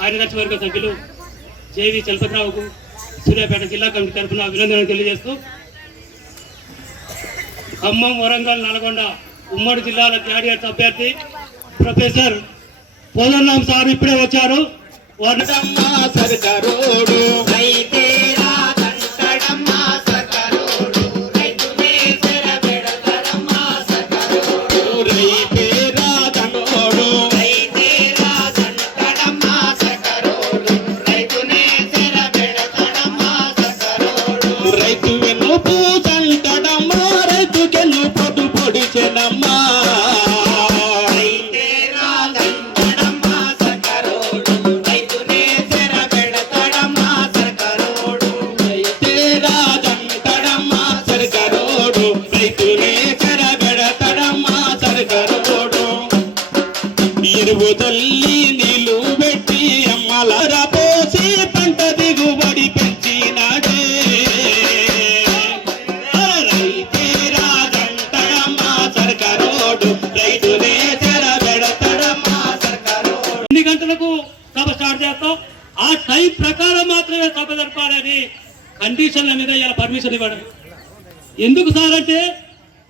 కార్యదర్శి వర్గ సభ్యులు జేవి చలపతిరావుకు సూర్యాపేట జిల్లా కమిటీ తరఫున అభినందనలు తెలియజేస్తూ ఖమ్మం, వరంగల్, నల్గొండ ఉమ్మడి జిల్లాల గ్రాడ్యుయేట్ అభ్యర్థి ప్రొఫెసర్ పోదన్నాం సార్ ఇప్పుడే వచ్చారు. తల్లి నీళ్ళు పెట్టి అమ్మల పోసి పంట దిగుబడి పెంచినాడే రైతే రాదంటడమ్మా సర్కారోడు రైతులే తెరబెడతడమ్మా సర్కారోడు. 8 గంటలకు సభ స్టార్ట్ చేస్తాం. ఆ టైం ప్రకారం మాత్రమే సభ జరపాలని కండిషన్ల మీద ఇలా పర్మిషన్ ఇవ్వడం ఎందుకు సార్ అంటే,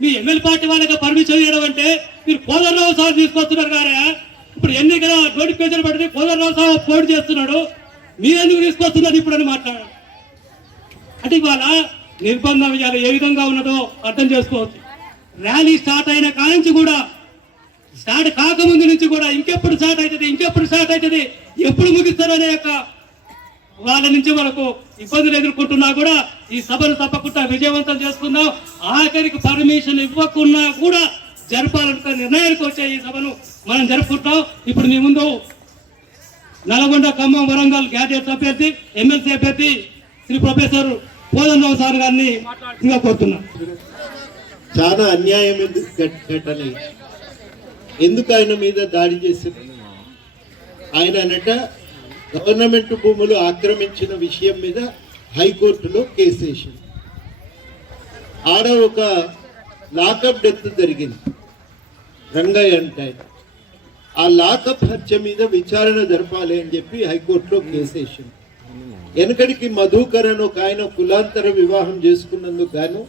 మీ ఎమ్మెల్యే పార్టీ వాళ్ళకి పర్మిషన్ ఇవ్వడం అంటే మీరు కోదండరావు సార్ తీసుకొస్తున్నారు కానీ ఇప్పుడు ఎన్నికల నోటిఫికేషన్ పడితే కోదండరావు సార్ పోటీ చేస్తున్నాడు, మీరెందుకు తీసుకొస్తున్నారు ఇప్పుడు అని మాట్లాడారు. అంటే ఇవాళ నిర్బంధం ఇవాళ ఏ విధంగా ఉన్నదో అర్థం చేసుకోవచ్చు. ర్యాలీ స్టార్ట్ అయిన కానించి కూడా, స్టార్ట్ కాకముందు నుంచి కూడా ఇంకెప్పుడు స్టార్ట్ అవుతుంది, ఎప్పుడు ముగిస్తారు అనే యొక్క వాళ్ళ నుంచి మనకు ఇబ్బందులు ఎదుర్కొంటున్నా కూడా ఈ సభను తప్పకుండా విజయవంతం చేసుకుందాం. ఆఖరికి పర్మిషన్ ఇవ్వకున్నా కూడా జరపాలనుకున్న నిర్ణయానికి వచ్చే ఈ సభను మనం జరుపుకుంటాం. ఇప్పుడు మీ ముందు నల్గొండ, ఖమ్మం, వరంగల్ గ్రాడ్యుయేట్ అభ్యర్థి ఎమ్మెల్సీ అభ్యర్థి శ్రీ ప్రొఫెసర్ పోదన్నాం సార్ గారిని ఇంకా కోరుతున్నాం. చాలా అన్యాయం ఘటన. ఎందుకు ఆయన మీద దాడి చేశారు? ఆయన అనట గవర్నమెంట్ భూములు ఆక్రమించిన విషయం మీద హైకోర్టులో కేసు వేసింది. ఆడ ఒక లాకప్ డెత్ జరిగింది, రంగయ్య అంటే. ఆ లాకప్ హత్య మీద విచారణ జరపాలి అని చెప్పి హైకోర్టులో కేసు వేసింది. వెనకడికి మధుకర్ అని ఒక ఆయన కులాంతర వివాహం చేసుకున్నందుకు గాను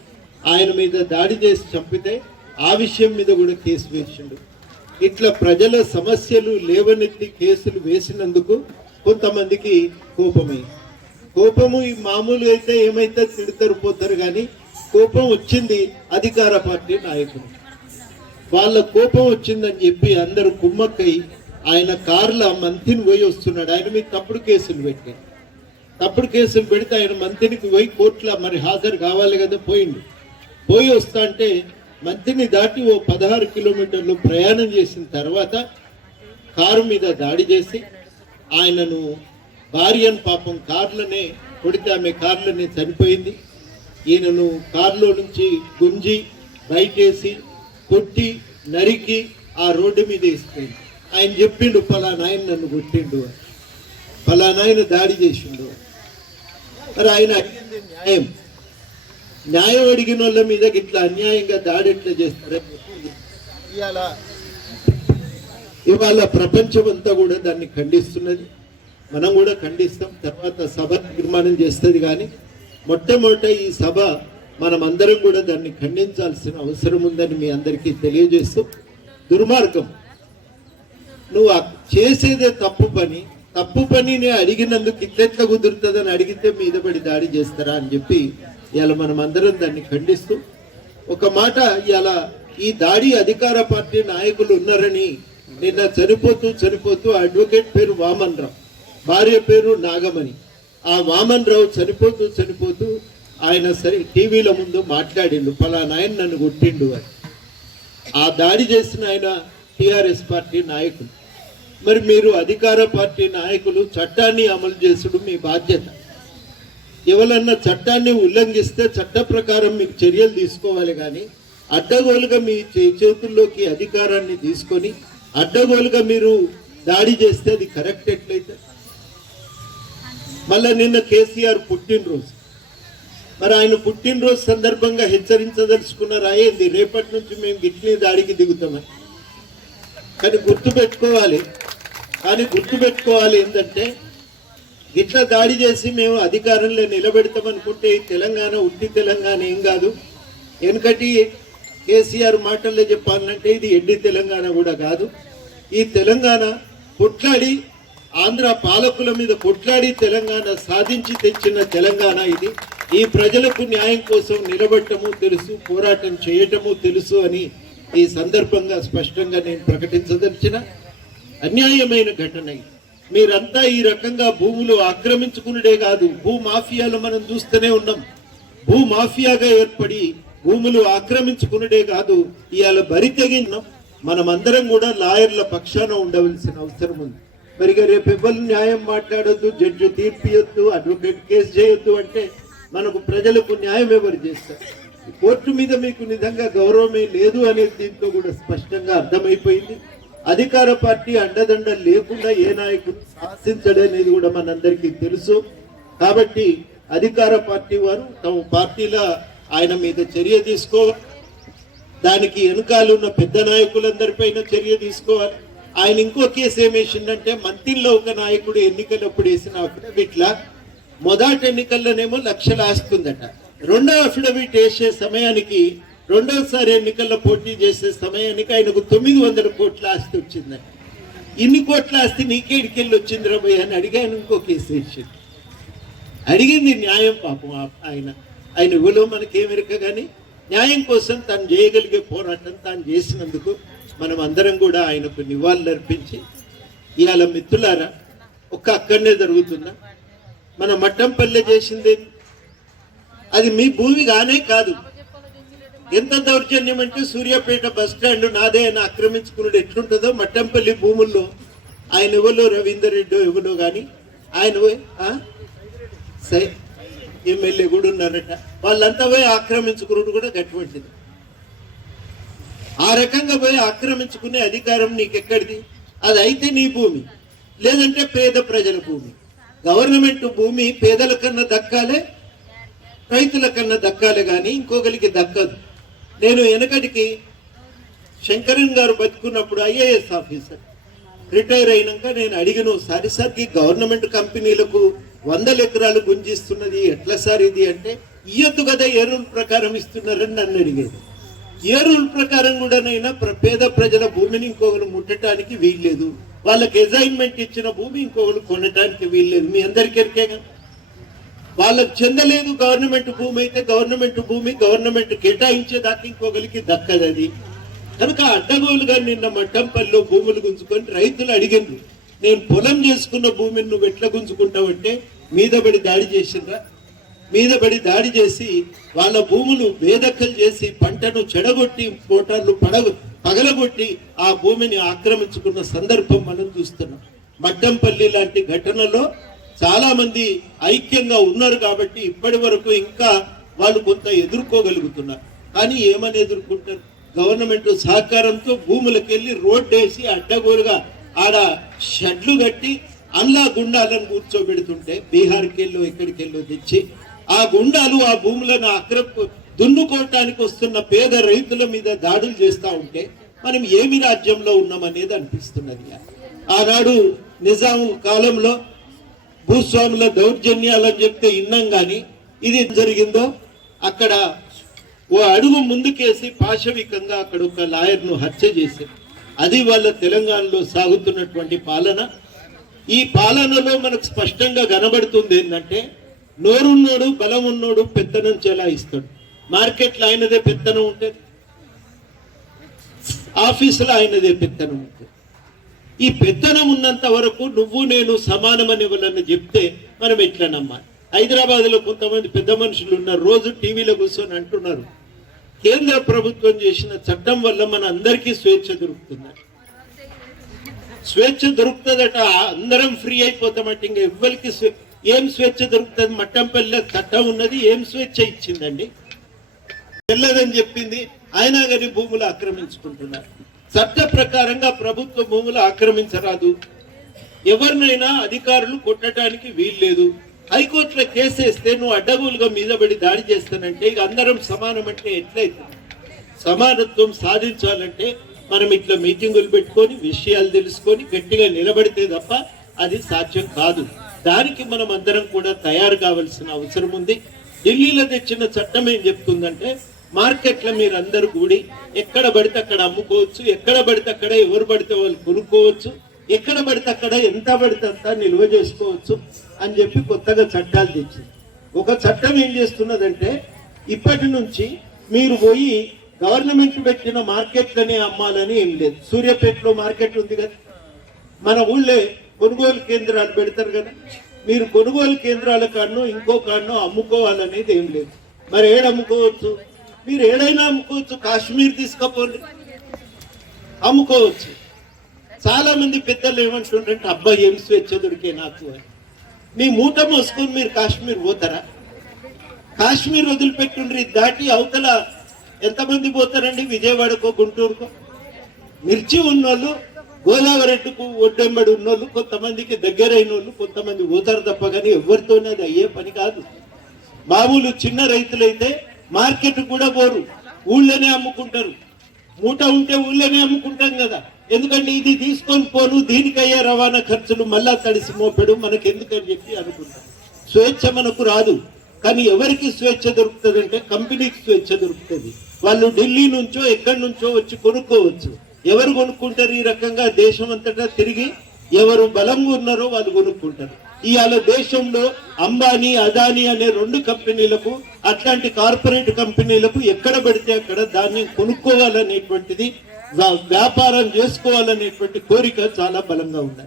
ఆయన మీద దాడి చేసి చంపితే ఆ విషయం మీద కూడా కేసు వేసిండు. ఇట్లా ప్రజల సమస్యలు లేవనెత్తి కేసులు వేసినందుకు కొంతమందికి కోపము ఈ మామూలు అయితే ఏమైతే తిడతారు పోతారు, కానీ కోపం వచ్చింది అధికార పార్టీ నాయకులు. వాళ్ళ కోపం వచ్చిందని చెప్పి అందరూ కుమ్మక్కై ఆయన కార్ల మంత్రిని పోయి వస్తున్నాడు. ఆయన మీద తప్పుడు కేసులు పెడితే ఆయన మంత్రికి పోయి కోర్టులో మరి హాజరు కావాలి కదా, పోయి వస్తా అంటే మంత్రిని దాటి ఓ 16 కిలోమీటర్లు ప్రయాణం చేసిన తర్వాత కారు మీద దాడి చేసి ఆయనను భార్యను పాపం కార్లనే కొడితే ఆమె కార్లనే చనిపోయింది. ఈయనను కారులో నుంచి గుంజి బయటేసి కొట్టి నరికి ఆ రోడ్డు మీద వేసిపోయింది. ఆయన చెప్పిండు ఫలానా ఆయన నన్ను కొట్టిండు, ఫలానా ఆయన దాడి చేసిండు. మరి ఆయన అడిగింది న్యాయం అడిగిన వాళ్ళ మీద ఇట్లా అన్యాయంగా దాడి ఎట్లా చేస్తారని ఇవాళ ప్రపంచం అంతా కూడా దాన్ని ఖండిస్తున్నది. మనం కూడా ఖండిస్తాం. తర్వాత సభ తీర్మానం చేస్తుంది. కానీ మొట్టమొదట ఈ సభ మనం అందరం కూడా దాన్ని ఖండించాల్సిన అవసరం ఉందని మీ అందరికీ తెలియజేస్తూ, దుర్మార్గం, నువ్వు చేసేదే తప్పు పనిని అడిగినందుకు ఇట్లెట్లా కుదురుతుందని అడిగితే మీద పడి దాడి చేస్తారా అని చెప్పి ఇలా మనం అందరం దాన్ని ఖండిస్తూ, ఒక మాట ఇలా ఈ దాడి అధికార పార్టీ నాయకులు ఉన్నారని నిన్న చనిపోతూ అడ్వకేట్ పేరు వామన్ రావు, భార్య పేరు నాగమణి. ఆ వామన్ రావు చనిపోతూ ఆయన సరే టీవీల ముందు మాట్లాడిండు, పలానా ఆయన నన్ను కొట్టిండు అని. ఆ దాడి చేసిన ఆయన టిఆర్ఎస్ పార్టీ నాయకులు. మరి మీరు అధికార పార్టీ నాయకులు చట్టాన్ని అమలు చేసుడు మీ బాధ్యత. ఎవరన్నా చట్టాన్ని ఉల్లంఘిస్తే చట్ట ప్రకారం మీకు చర్యలు తీసుకోవాలి, కానీ అడ్డగోలుగా మీ చేతుల్లోకి అధికారాన్ని తీసుకొని అడ్డగోలుగా మీరు దాడి చేస్తే అది కరెక్ట్ ఎట్లయితే? మళ్ళా నిన్న కేసీఆర్ పుట్టినరోజు, మరి ఆయన పుట్టినరోజు సందర్భంగా హెచ్చరించదలుచుకున్నారా ఏంది? రేపటి నుంచి మేము గిట్లీ దాడికి దిగుతామని. కానీ గుర్తుపెట్టుకోవాలి ఏంటంటే, ఇట్లా దాడి చేసి మేము అధికారంలో నిలబెడతామనుకుంటే ఈ తెలంగాణ ఉట్టి తెలంగాణ ఏం కాదు. వెనుకటి కేసీఆర్ మాటల్లో చెప్పాలంటే ఇది ఎడ్డి తెలంగాణ కూడా కాదు. ఈ తెలంగాణ కొట్లాడి ఆంధ్ర పాలకుల మీద కొట్లాడి తెలంగాణ సాధించి తెచ్చిన తెలంగాణ ఇది. ఈ ప్రజలకు న్యాయం కోసం నిలబడటము తెలుసు, పోరాటం చేయటము తెలుసు అని ఈ సందర్భంగా స్పష్టంగా నేను ప్రకటించదలిచిన అన్యాయమైన ఘటన ఇది. మీరంతా ఈ రకంగా భూములు ఆక్రమించుకున్నదే కాదు, భూ మాఫియాలు మనం చూస్తూనే ఉన్నాం. భూ మాఫియాగా ఏర్పడి భూములు ఆక్రమించుకున్నదే కాదు, ఇవాళ బరి తెగిన్నాం. మనమందరం కూడా లాయర్ల పక్షాన ఉండవలసిన అవసరం ఉంది. మరిగా రేపు ఎవరు న్యాయం మాట్లాడొద్దు, జడ్జి తీర్పియొద్దు, అడ్వకేట్ కేసు చేయొద్దు అంటే మనకు ప్రజలకు న్యాయం ఎవరు చేస్తారు? కోర్టు మీద మీకు నిజంగా గౌరవమే లేదు అనేది దీంతో కూడా స్పష్టంగా అర్థమైపోయింది. అధికార పార్టీ అండదండ లేకుండా ఏ నాయకుడు శాసించడనేది కూడా మనందరికీ తెలుసు. కాబట్టి అధికార పార్టీ వారు తమ పార్టీలో ఆయన మీద చర్య తీసుకోవాలి, దానికి వెనుకాలున్న పెద్ద నాయకులందరిపైన చర్య తీసుకోవాలి. ఆయన ఇంకో కేసు ఏమేసిందంటే, మంత్రిలో ఒక నాయకుడు ఎన్నికలప్పుడు వేసిన అఫిడవిట్లా మొదటి ఎన్నికల్లోనేమో లక్షల ఆస్తుందట, రెండో అఫిడవిట్ వేసే సమయానికి రెండోసారి ఎన్నికల్లో పోటీ చేసే సమయానికి ఆయనకు 900 కోట్ల ఆస్తి వచ్చిందంట. ఇన్ని కోట్ల ఆస్తి నీకేడికెళ్ళి వచ్చింది రాబోయ్ అని అడిగాను. ఇంకో కేసు వేసింది. అడిగింది న్యాయం. పాపం ఆయన ఇవ్వలో మనకేమెరక, కానీ న్యాయం కోసం తాను చేయగలిగే పోరాటం తాను చేసినందుకు మనం అందరం కూడా ఆయనకు నివాళులు అర్పించి, ఇవాళ మిత్రులారా అక్కడనే జరుగుతుందా? మన మట్టంపల్లె చేసింది అది మీ భూమి కానే కాదు. ఎంత దౌర్జన్యం అంటే, సూర్యాపేట బస్ స్టాండ్ నాదే అని ఆక్రమించుకున్నాడు ఎట్లుంటుందో మట్టంపల్లి భూముల్లో ఆయన ఎవరో రవీందర్ రెడ్డి ఎవరో కానీ ఆయన ఎమ్మెల్యే కూడా ఉన్నారట, వాళ్ళంతా పోయి ఆక్రమించుకున్నాడు కూడా గట్టిపట్టింది. ఆ రకంగా పోయి ఆక్రమించుకునే అధికారం నీకెక్కడిది? అది అయితే నీ భూమి, లేదంటే పేద ప్రజల భూమి. గవర్నమెంట్ భూమి పేదల కన్నా దక్కాలే, రైతుల కన్నా దక్కాలే, కానీ ఇంకొకరికి దక్కదు. నేను వెనకటికి శంకరన్ గారు బతుకున్నప్పుడు ఐఏఎస్ ఆఫీసర్ రిటైర్ అయినాక నేను అడిగిన సారికి గవర్నమెంట్ కంపెనీలకు 100 ఎకరాలు గుంజిస్తున్నది ఎట్లా సార్ ఇది అంటే, ఇయ్యొద్దు కదా, ఏ రూల్ ప్రకారం ఇస్తున్నారని నన్ను అడిగేది. ఏ రూల్ ప్రకారం కూడానైనా పేద ప్రజల భూమిని ఇంకొకరు ముట్టడానికి వీల్లేదు, వాళ్ళకి అసైన్మెంట్ ఇచ్చిన భూమి ఇంకొకరు కొనడానికి వీల్లేదు. మీ అందరికీ ఎరికేగా, వాళ్ళకు చెందలేదు గవర్నమెంట్ భూమి అయితే గవర్నమెంట్ కేటాయించేదాకా ఇంకొకరికి దక్కదు. అది కనుక అడ్డగోలుగా నిన్న మట్టంపల్లిలో భూములు గుంజుకొని రైతులు అడిగిండ్రు, నేను పొలం చేసుకున్న భూమిని నువ్వు ఎట్లా గుంజుకుంటావంటే, మీదబడి దాడి చేసిండ్రా, మీదబడి దాడి చేసి వాళ్ళ భూములు బేదక్కలు చేసి పంటను చెడగొట్టి మోటార్లు పగలగొట్టి ఆ భూమిని ఆక్రమించుకున్న సందర్భం మనం చూస్తున్నాం. మట్టంపల్లి లాంటి ఘటనలో చాలా మంది ఐక్యంగా ఉన్నారు కాబట్టి ఇప్పటి వరకు ఇంకా వాళ్ళు కొంత ఎదుర్కోగలుగుతున్నారు. కానీ ఏమని ఎదుర్కొంటారు? గవర్నమెంట్ సహకారంతో భూములకెళ్ళి రోడ్డు వేసి అడ్డగోలుగా ఆడ షెడ్లు కట్టి అల్లా గుండాలను కూర్చోబెడుతుంటే, బీహార్కి వెళ్ళో ఎక్కడికి వెళ్ళో తెచ్చి ఆ గుండాలు ఆ భూములను దున్నుకోవటానికి వస్తున్న పేద రైతుల మీద దాడులు చేస్తూ ఉంటే మనం ఏమి రాజ్యంలో ఉన్నామనేది అనిపిస్తున్నది. ఆనాడు నిజాం కాలంలో భూస్వాముల దౌర్జన్యాలని చెప్తే విన్నాం, కానీ ఇది జరిగిందో అక్కడ ఓ అడుగు ముందుకేసి పాశవికంగా అక్కడ ఒక లాయర్ను హత్య చేశారు. అది వాళ్ళ తెలంగాణలో సాగుతున్నటువంటి పాలన. ఈ పాలనలో మనకు స్పష్టంగా కనబడుతుంది ఏంటంటే, నోరున్నోడు బలం ఉన్నోడు పెత్తనం చెలాయిస్తాడు. మార్కెట్లో ఆయనదే పెత్తనం ఉంటుంది. ఆఫీసులో ఆయనదే పెత్తనం ఉంటుంది. ఈ పెత్తనం ఉన్నంత వరకు నువ్వు నేను సమానమని ఎవరన్నా చెప్తే మనం ఎట్లా నమ్మాలి? హైదరాబాద్లో కొంతమంది పెద్ద మనుషులు ఉన్నారు, రోజు టీవీలో కూర్చొని అంటున్నారు కేంద్ర ప్రభుత్వం చేసిన చట్టం వల్ల మన అందరికీ స్వేచ్ఛ దొరుకుతుంది. స్వేచ్ఛ దొరుకుతుందట, అందరం ఫ్రీ అయిపోతామట. ఇంకా ఎవ్వరికి ఏం స్వేచ్ఛ దొరుకుతుంది? మట్టంపల్లి చట్టం ఉన్నది, ఏం స్వేచ్ఛ ఇచ్చిందండి? వెళ్ళదని చెప్పింది, అయినా కానీ భూములు ఆక్రమించుకుంటున్నారు. చట్ట ప్రకారంగా ప్రభుత్వ భూములు ఆక్రమించరాదు. ఎవరినైనా అధికారులు కొట్టడానికి వీల్లేదు. హైకోర్టులో కేసేస్తే నువ్వు అడ్డగోలుగా మీద పడి దాడి చేస్తానంటే ఇక అందరం సమానం అంటే ఎట్లయితే? సమానత్వం సాధించాలంటే మనం ఇట్లా మీటింగులు పెట్టుకొని విషయాలు తెలుసుకొని గట్టిగా నిలబడితే తప్ప అది సాధ్యం కాదు. దానికి మనం అందరం కూడా తయారు కావాల్సిన అవసరం ఉంది. ఢిల్లీలో తెచ్చిన చట్టం ఏం చెప్తుందంటే మార్కెట్లో మీరు అందరూ కూడి ఎక్కడ పడితే అక్కడ అమ్ముకోవచ్చు, ఎక్కడ పడితే అక్కడ ఎవరు పడితే వాళ్ళు కొనుక్కోవచ్చు, ఎక్కడ పడితే అక్కడ ఎంత పడితే అంత నిల్వ చేసుకోవచ్చు అని చెప్పి కొత్తగా చట్టాలు తెచ్చింది. ఒక చట్టం ఏం చేస్తున్నదంటే ఇప్పటి నుంచి మీరు పోయి గవర్నమెంట్ పెట్టిన మార్కెట్లనే అమ్మాలని ఏం లేదు. సూర్యాపేటలో మార్కెట్ ఉంది కదా, మన ఊళ్ళో కొనుగోలు కేంద్రాలు పెడతారు కదా, మీరు కొనుగోలు కేంద్రాల కాడనో ఇంకో కాడనో అమ్ముకోవాలనేది ఏం లేదు. మరి ఏడ అమ్ముకోవచ్చు? మీరు ఏడైనా అమ్ముకోవచ్చు. కాశ్మీర్ తీసుకపోండి, అమ్ముకోవచ్చు. చాలా మంది పెద్దలు ఏమంటుంటారంటే అబ్బాయి ఏం స్వేచ్ఛ దొరికే నాకు అని. మీ మూట మోసుకొని మీరు కాశ్మీర్ పోతారా? కాశ్మీర్ వదిలిపెట్టుండ్రి, దాటి అవతల ఎంతమంది పోతారండి? విజయవాడకో గుంటూరుకో. మిర్చి ఉన్నోళ్ళు, గోదావరికు ఒడ్డెంబడి ఉన్నోళ్ళు, కొంతమందికి దగ్గరైన వాళ్ళు కొంతమంది పోతారు తప్ప కానీ ఎవరితోనే అది అయ్యే పని కాదు. మామూలు చిన్న రైతులైతే మార్కెట్ కూడా పోరు, ఊళ్ళోనే అమ్ముకుంటారు. మూట ఉంటే ఊళ్ళోనే అమ్ముకుంటాం కదా, ఎందుకంటే ఇది తీసుకొని పోను, దీనికయ్యే రవాణా ఖర్చులు మళ్ళా తడిసి మోపెడు మనకు ఎందుకని చెప్పి అనుకుంటాం. స్వేచ్ఛ మనకు రాదు. కానీ ఎవరికి స్వేచ్ఛ దొరుకుతుంది అంటే కంపెనీకి స్వేచ్ఛ దొరుకుతుంది. వాళ్ళు ఢిల్లీ నుంచో ఎక్కడి నుంచో వచ్చి కొనుక్కోవచ్చు. ఎవరు కొనుక్కుంటారు? ఈ రకంగా దేశం అంతటా తిరిగి ఎవరు బలంగా ఉన్నారో వాళ్ళు కొనుక్కుంటారు. ఇవాళ దేశంలో అంబానీ, అదానీ అనే 2 కంపెనీలకు, అట్లాంటి కార్పొరేట్ కంపెనీలకు ఎక్కడ పడితే అక్కడ దాన్ని కొనుక్కోవాలనేటువంటిది, వ్యాపారం చేసుకోవాలనేటువంటి కోరిక చాలా బలంగా ఉంది.